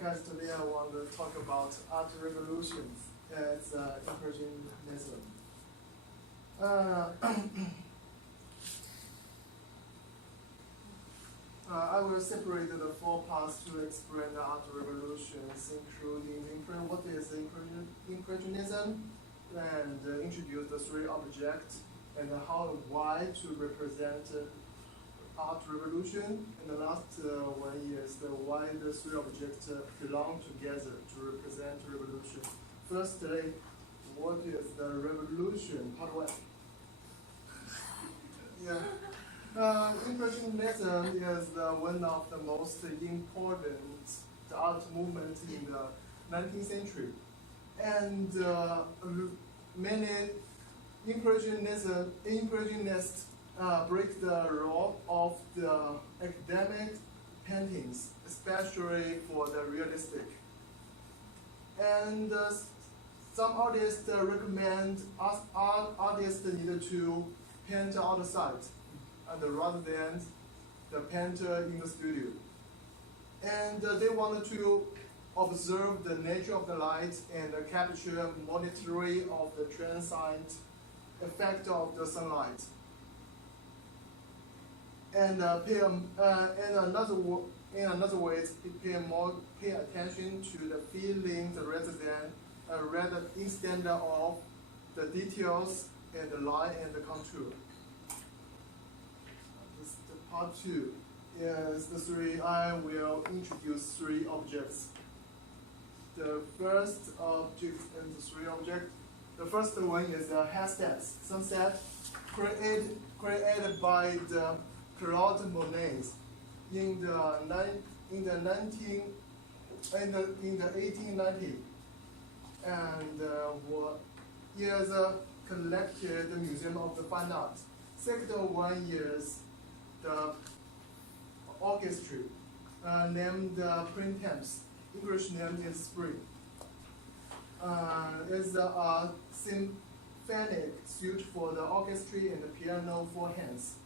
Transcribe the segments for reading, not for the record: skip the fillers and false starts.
podcast today I want to talk about art revolutions as Impressionism. I will separate the four parts to explain the art revolutions, including what is Impressionism, and introduce the three objects, and how and why to represent art revolution. And the last one is why the three objects belong together to represent revolution. Firstly, what is the revolution? Part one. Yeah. Impressionism is one of the most important art movements in the 19th century. And many impressionists break the rule of the academic paintings, especially for the realistic. And some artists recommend artists need to paint outside, and rather than the painter in the studio. And they wanted to observe the nature of the light and capture monetary of the transient effect of the sunlight. And in another way, pay attention to the feelings rather instead of the details and the line and the contour. Part two is the three. I will introduce three objects. The first object and the three objects. The first one is the headset, sunset, created by the Claude Monet in the 1890s, and is collected the Museum of the Fine Arts. Second one is the orchestra, named Printemps. English name is Spring. Is a symphonic suite for the orchestra and the piano for hands,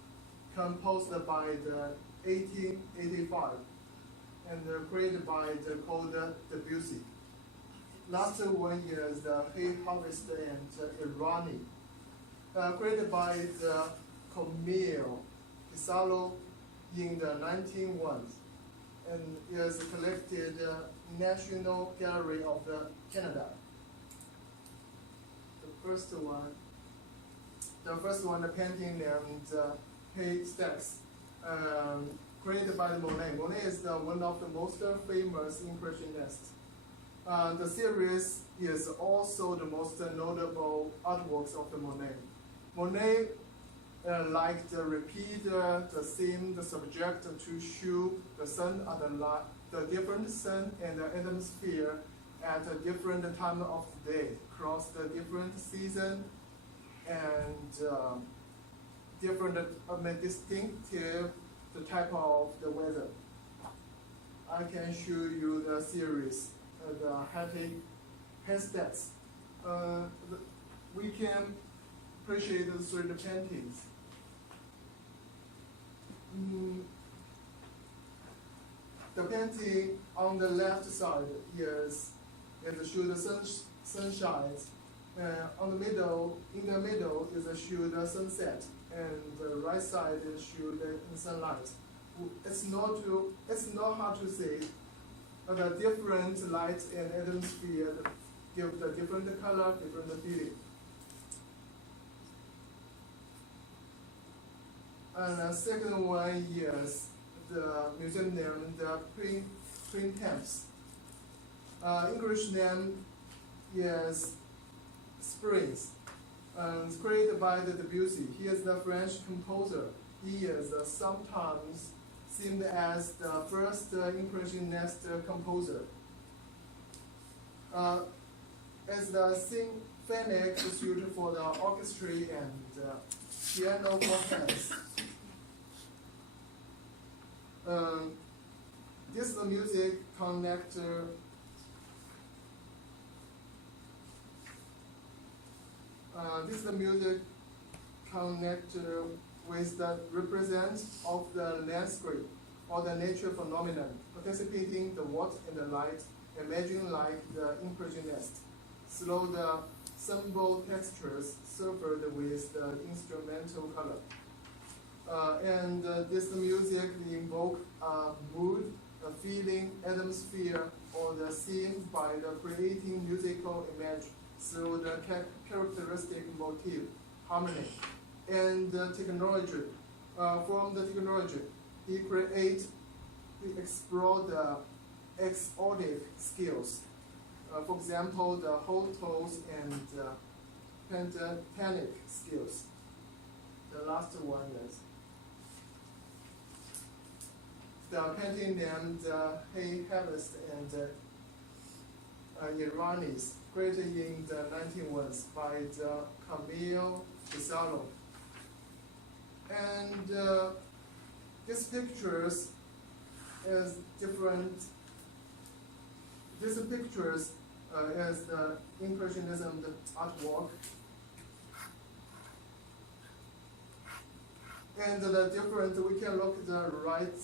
composed by the 1885 and created by the Claude Debussy. Last one is the Hay Harvest and Irani, created by the Camille Pissarro in the 1901s, and is collected National Gallery of Canada. The first one, the painting named Hay Stacks, created by Monet. Monet is one of the most famous impressionists. The series is also the most notable artworks of the Monet. Monet liked to repeat the same subject to show the sun and the different sun and the atmosphere at a different time of the day, across the different season and different distinctive the type of the weather. I can show you the series, the headsets. We can appreciate the three paintings. The painting on the left side is show the sunshine. In the middle is show the sunset, and the right side is show the sunlight. It's not hard to say. The different light and atmosphere give the different color, different feeling. And the second one is the museum named Printemps. English name is Springs. It's created by the Debussy. He is the French composer. He is sometimes seen as the first impressionist composer. As the symphonic suite for the orchestra and piano for hands. This is the music connector. This is the music connector with the represent of the landscape or the nature phenomenon, participating the what and the light, imagine like the impressionist. Slow the symbol textures suffered with the instrumental color. This music invoke a mood, a feeling, atmosphere, or the scene by the creating musical image through the characteristic motif, harmony, and the technology. From the technology, he explored the exotic skills. For example, the whole tones and pentatonic skills. The last one is the painting named Hey Harvest and Iranis, created in the 1901s by the Camille Pissarro. And these pictures is different. These pictures is the Impressionism artwork. And the different, we can look at the right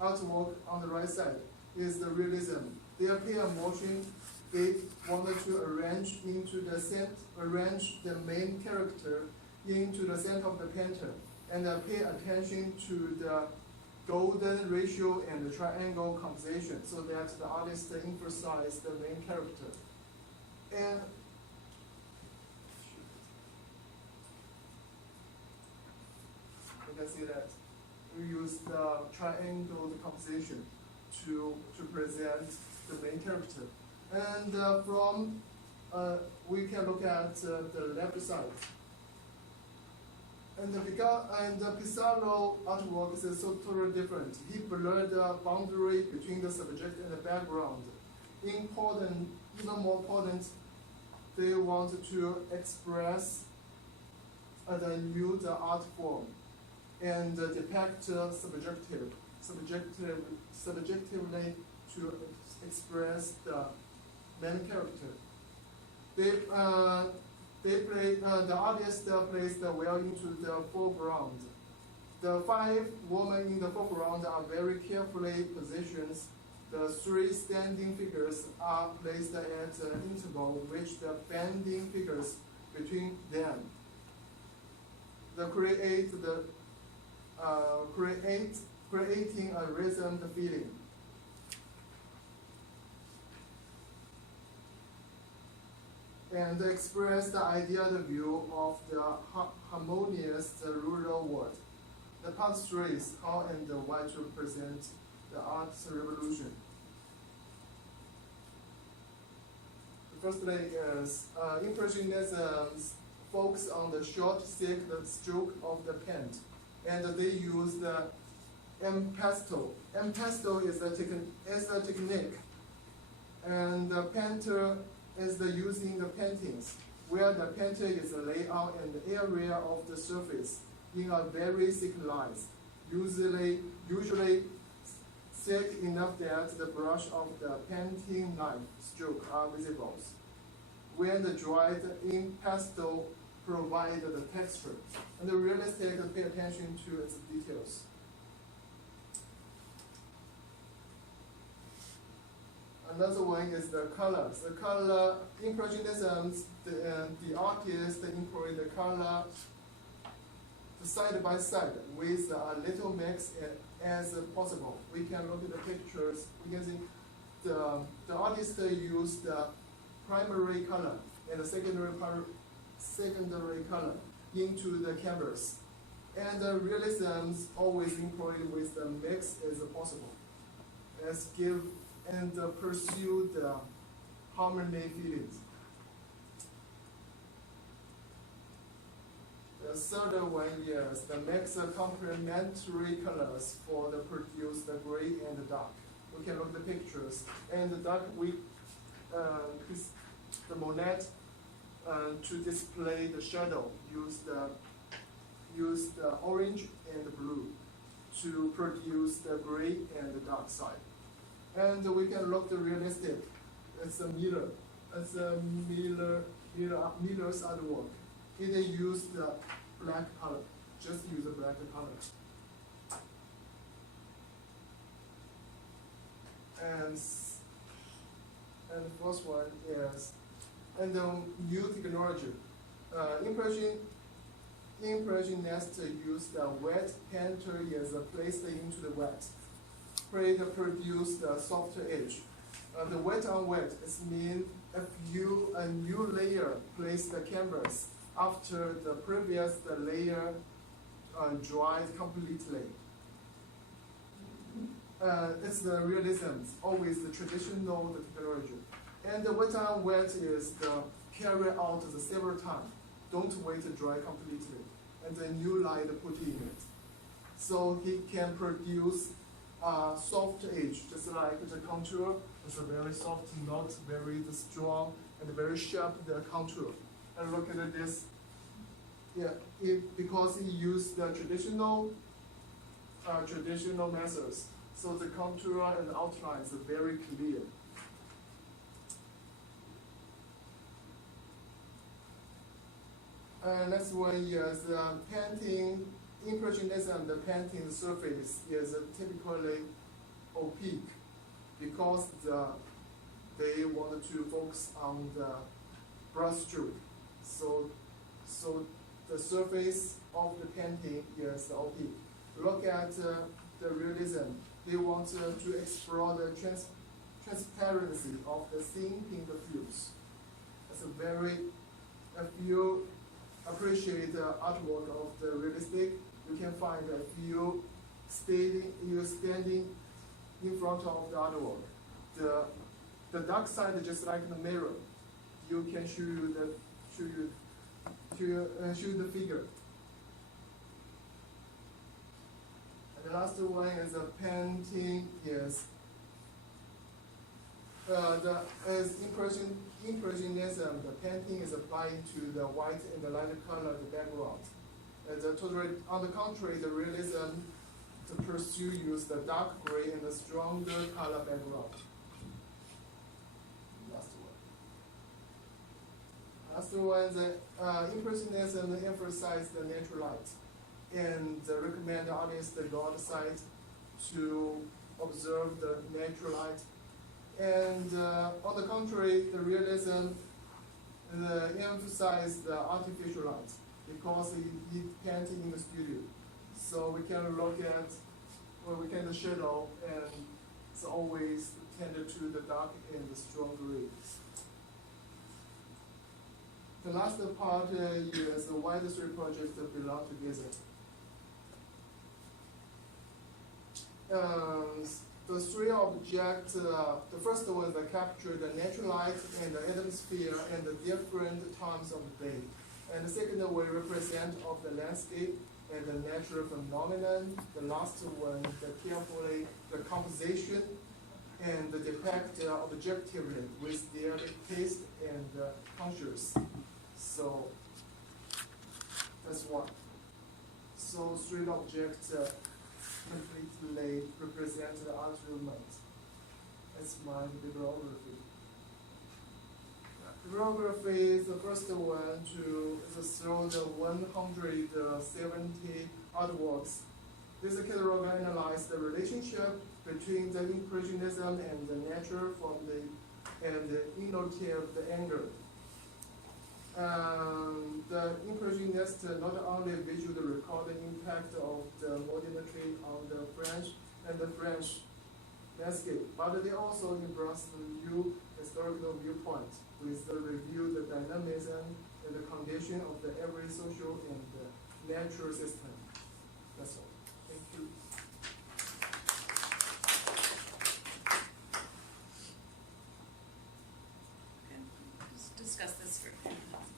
artwork on the right side is the realism. They appear motion. They wanted to arrange the main character into the center of the painter, and pay attention to the golden ratio and the triangle composition, so that the artist emphasizes the main character. And you can see that we use the triangle composition to present the main character. And we can look at the left side. And the Pissarro artwork is so totally different. He blurred the boundary between the subject and the background. Even more important, they want to express the nude art form and depict subjectively to express the main character. The artist placed well into the foreground. The 5 women in the foreground are very carefully positioned. The 3 standing figures are placed at an interval which the bending figures between them. Creating a rhythm feeling. And express the ideal view of the harmonious rural world. The part 3 is how and why to present the arts revolution. Firstly is Impressionism focus on the short, thick stroke of the paint, and they use the impasto. Impasto is the technique, and the painter is the using the paintings, where the painter is the layout and the area of the surface in a very thick lines, usually thick enough that the brush of the painting knife stroke are visible. When the dried impasto provide the texture, and the realistic pay attention to its details. Another one is the colors. The color Impressionism, the artist employed the color side by side with a little mix as possible. We can look at the pictures. We can see the artist used the primary color and the secondary color into the canvas. And the realism always employed with the mix as possible, as give and pursue the harmony feelings. The third one is the mix complementary colors for the produce the gray and the dark. We can look at the pictures. And the dark, the Monet to display the shadow, use the orange and the blue to produce the gray and the dark side. And we can look the realistic. It's a Miller. It's a Miller's artwork. It used the black color. Just use the black color. And the first one is new technology. Impressionist used a wet painter is placed into the wet. Produced a soft edge. The wet on wet is mean a new layer place the canvas after the previous layer dried completely. It's the realism, always the traditional technology. And the wet on wet is the carry out the several times. Don't wait to dry completely. And the new light put in it. So he can produce a soft edge, just like the contour. It's a very soft, not very strong, and very sharp the contour. And look at this. Yeah, because he used the traditional methods, so the contour and the outlines are very clear. Next one is painting. Impressionism, the painting surface is typically opaque because they wanted to focus on the brushstroke. So the surface of the painting is opaque. Look at the realism. They want to explore the transparency of the scene in the views. If you appreciate the artwork of the realistic, you can find that you standing in front of the artwork. The dark side is just like the mirror. You can show the figure. And the last one is a painting. Yes. Impressionism, the painting is applying to the white and the light colored background. On the contrary, the realism to pursue use the dark gray and the stronger color background. Last one, the Impressionism emphasized the natural light and recommend the audience to go outside to observe the natural light. And on the contrary, the realism emphasized the artificial light because he painted in the studio. So we can look at, we can the shadow, and it's always tended to the dark and the strong rays. The last part is why the three projects belong together. The three objects, the first one that capture the natural light and the atmosphere and the different times of the day. And the second one represent of the landscape and the natural phenomenon. The last one, the composition and the depict objectively with their taste and conscience. So that's one. So three objects completely represent the art movement. That's my bibliography. Bibliography is the first one to show the 170 artworks. This catalog analyzes the relationship between the Impressionism and the nature and the innovative anger. The Impressionists not only visually record the impact of the modernity on the French landscape, but they also embrace the new historical viewpoint with the review the dynamism and the condition of the every social and natural system. That's all. Thank you. Okay. Just discuss this for a few minutes.